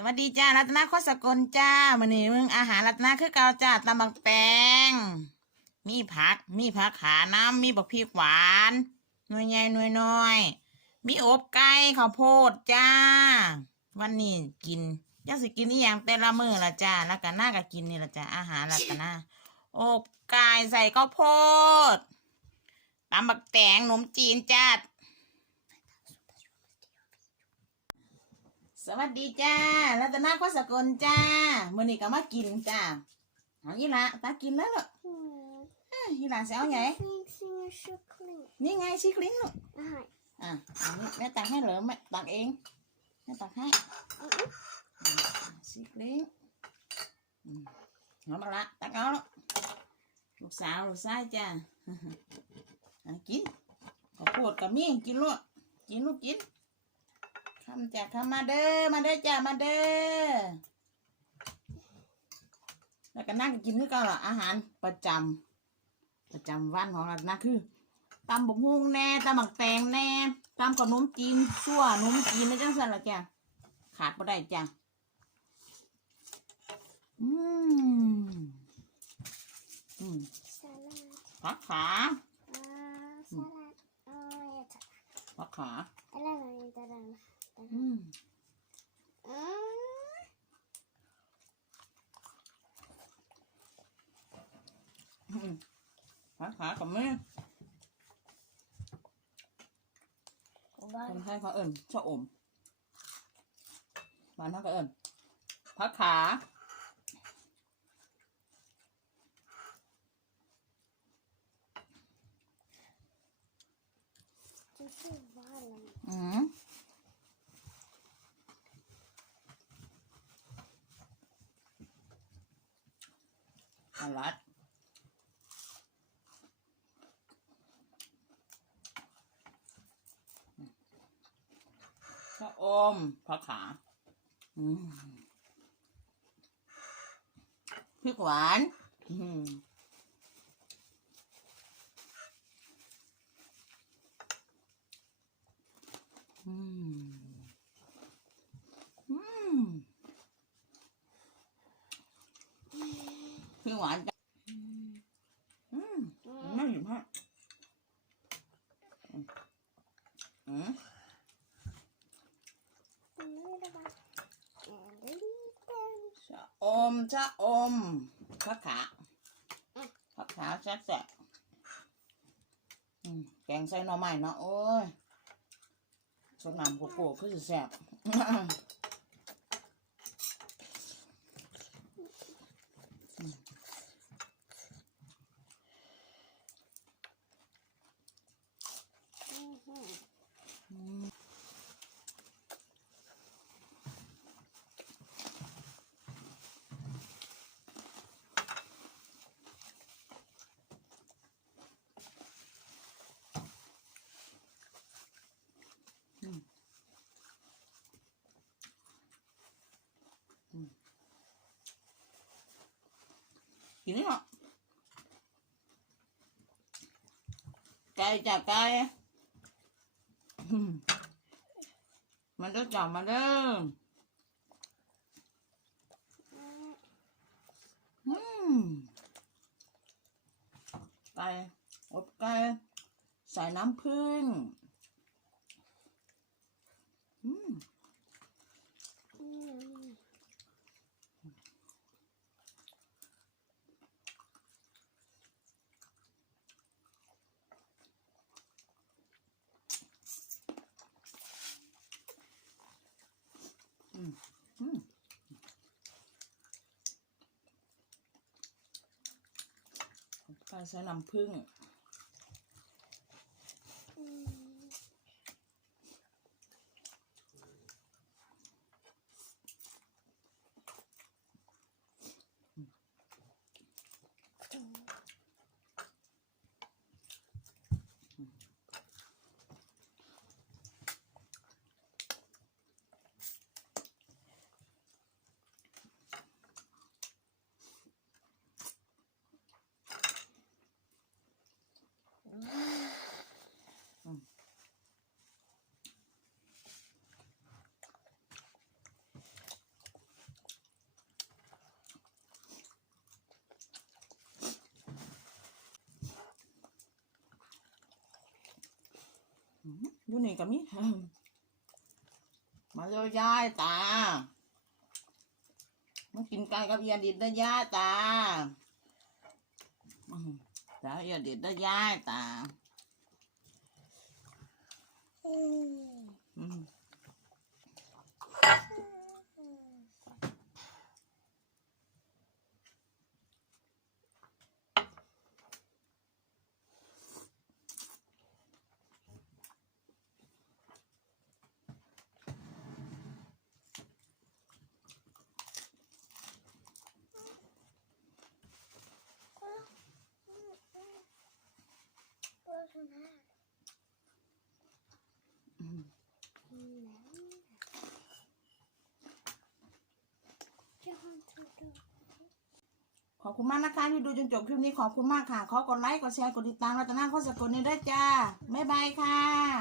สวัสดีจ้ารัตนาโคสกลจ้ามื้อนี้มึงอาหารรัตนาคือเกาจ้าตำบักแตงมีผัก มีผักขาน้ำมีบักพริกหวานหน่วยใหญ่หน่วยน้อย มีอบไก่ข้าวโพดจ้า วันนี้กินยังสิกินอีหยังแต่ละมือละจ้าแล้วก็น่าก็กินนี่ละจ้าอาหารรัตนาอบไก่ใส่ข้าวโพดตำบักแตงขนมจีนจ้า สวัสดีจ้ารัตนาข้อสกลจ้ามื่อนี้ก็มากินจ้าเอาอีละตากินแล้วลูกอะอีละจะเอาไงนี่ไงชิคลิ้นลูกอะอันนี้แม่ตักให้หรือแม่ตักเองแม่ตักให้ชิคลิ้งเอามาละตักเอาลูกลูกสาวลูกชายจ้ากินขอโคตกับมี่กินลูกกินลูกกิน ทำจากเขามาเด้อมาเด้อจ้ามาเด้อแล้วก็นั่งกินคือก็นล่ะอาหารประจำประจำวันของเรานะคือตำบกฮุ้งแน่ตำหมักแตงแน่ตำขนมจีนซั่วขนมจีนไม่จังสันหรอจ้าขาดไม่ได้จ้าอืมอืมผักขาผักขาอะไรแบบนี้จะได้ อืมผักขากับแม่คนไทยเขาเอิ่นชะอมมานเขากับเอิ่นผักขา สลัดชะอมผักขาพริกหวานอืม อืมอืมพริก หวานจังอืมไม่หิวฮะอืมชะอมชะอมพักขาพักขาแซ่บแซ่แกงใส่หน่อไม้เนาะโอ้ยสดน้ำโกโก้คือแซ่บ กินนี่เนาะไก่จ้ะไก่มันจะจับมาเด้อ嗯，อืมไก่อบไก่ใส่น้ำผึ้งอืม嗯，อื ปลาใช้น้ำผึ้ง อยู่นี่ก็มีมาเร็วยายตามากินไก่กับเอียดิดได้ยายตาอืมตาเอียดิดได้ยายตา อืม อืม โอ้ชนะ อืม อืมจะหันทุกตัว ข อบคุณมากนะคะที่ดูจนจบคลิปนี้ขอบคุณมากค่ะ ขอกดไลค์ กดแชร์ กดติดตามรัตนาข้อสกลนี้ด้วยจ้า บ๊ายบายค่ะ